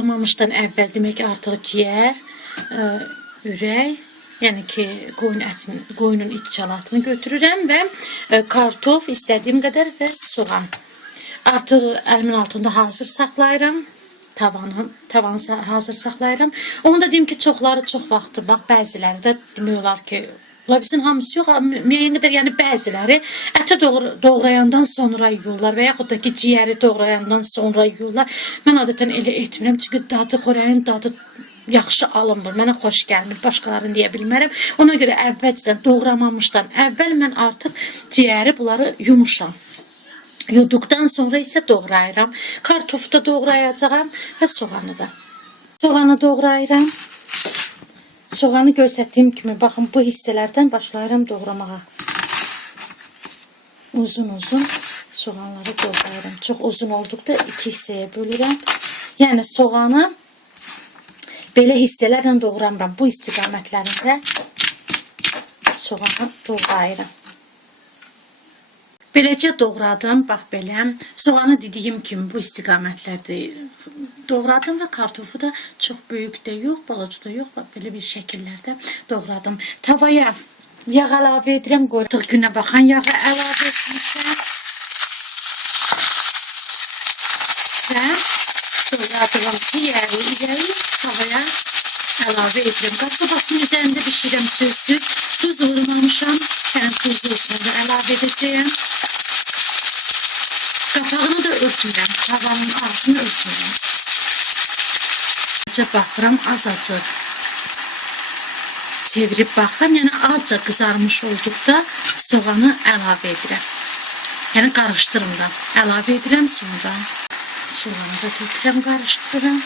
doğramamışdan əvvəl demək artıq ciyər, ürək, yəni ki, qoyunun iç çalatını götürürəm və kartof istədiyim qədər və soğan. Artıq əlimin altında hazır saxlayıram. Tavanı hazır saxlayıram. Onu da deyim ki, çoxları çox vaxtı, bax, bəziləri də demək olar ki, bizim hamısı yox, müəyyən qədər, yəni bəziləri əti doğrayandan sonra yuyurlar və yaxud da ki, ciyəri doğrayandan sonra yuyurlar. Mən adətən elə etmirəm, çünki xörəyin dadı yaxşı alınmır, mənə xoş gəlmir, başqalarını deyə bilmərəm. Ona görə əvvəlcədən doğramamışdan əvvəl mən artıq ciyəri bunları yumuşam. Yudukdan sonra isə doğrayıram. Kartofu da doğrayacağam və soğanı da. Soğanı doğrayıram. Soğanı göstərdiyim kimi, baxın, bu hissələrdən başlayıram doğramağa. Uzun-uzun soğanları doğrayıram. Çox uzun olduqda iki hissəyə bölürəm. Yəni soğanı belə hissələrlə doğramıram. Bu istiqamətlərində soğanı doğrayıram. Beləcə doğradım, bax belə. Soğanı dediyim kimi bu istiqamətlərdə doğradım və kartofu da çox böyük də yox, balaca da yox, bax belə bir şəkillərdə doğradım. Tavaya yağ əlavə edirəm, qoyuq günə baxan yağı əlavə etmişəm. Və doğradığım ciyəri, ürəyi tavaya əlavə edirəm. Qazqabasının üzərində bişirəm sözsüz. Tuz vurmamışam, yəni tuzlu sonra əlavə edəcəyəm. Qapağını da örtmürəm, tavanın altını örtmürəm. Baxıram, azacıq çevirib baxıram, yəni azca qızarmış olduqda soğanı əlavə edirəm. Yəni qarışdırmıram, əlavə edirəm, sonra soğanı da tökürəm, qarışdırıram.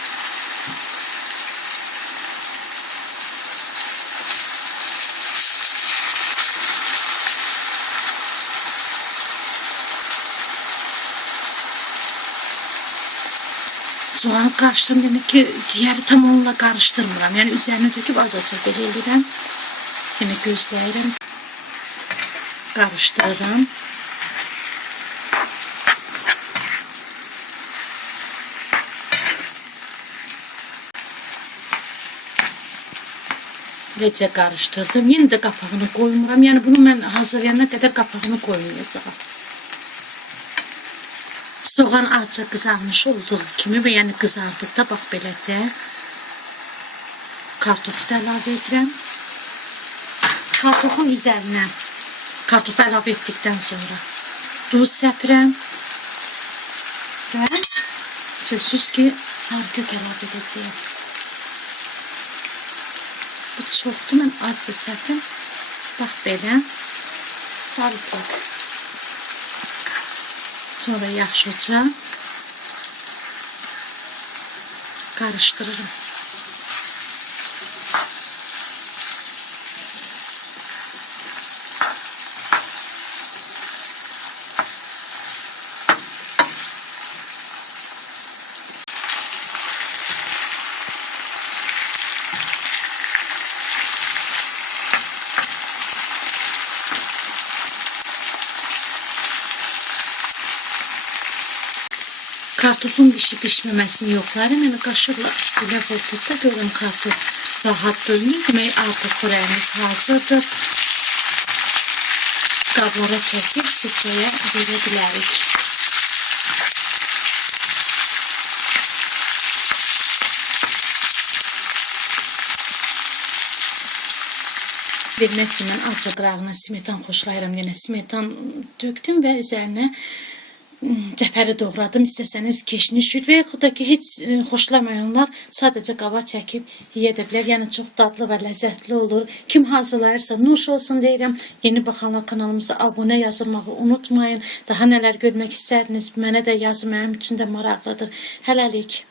Soğanı qarışdırım, demək ki, ciyəri tam onunla qarışdırmıram. Yəni üzərinə töküb azacaq belə edirəm. Yəni gözləyirəm. Qarışdırıram. Beləcə qarışdırdım. Yenə də qapağını qoymuram. Yəni bunu mən hazırlayana qədər qapağını qoymayacağam. Soğan azca qızarmış olduğu kimi və yəni qızardıqda bax beləcə kartofu da əlavə edirəm. Kartofun üzərinə kartofu əlavə etdikdən sonra duz səpirəm və sözsüz ki, sarımsaq əlavə edəcəyəm. Bu çoxdur, mən azca səpirəm. Bax belə sarımsaq. Sonra yaxşıca qarışdırırım. Kartofun pişmemesini yoxlarım. Yəni qaşıqla belə vurduqda görün kartof rahat bölünür. Demək artıq xörəyimiz hazırdır. Qablara çəkib sufraya verə bilərik. Vermək üçün mən azca qırağına smetan xoşlayıram. Yəni smetan döktüm və üzərinə cəfəri doğradım. İstəsəniz keşniş və yaxud da ki, heç xoşlamayanlar sadəcə qaba çəkib yeyə də bilər. Yəni çox dadlı və ləzzətli olur. Kim hazırlayırsa nuş olsun deyirəm. Yeni baxanlar kanalımıza abunə yazılmağı unutmayın. Daha nələr görmək istərdiniz? Mənə də yazın, mənim üçün də maraqlıdır. Hələlik.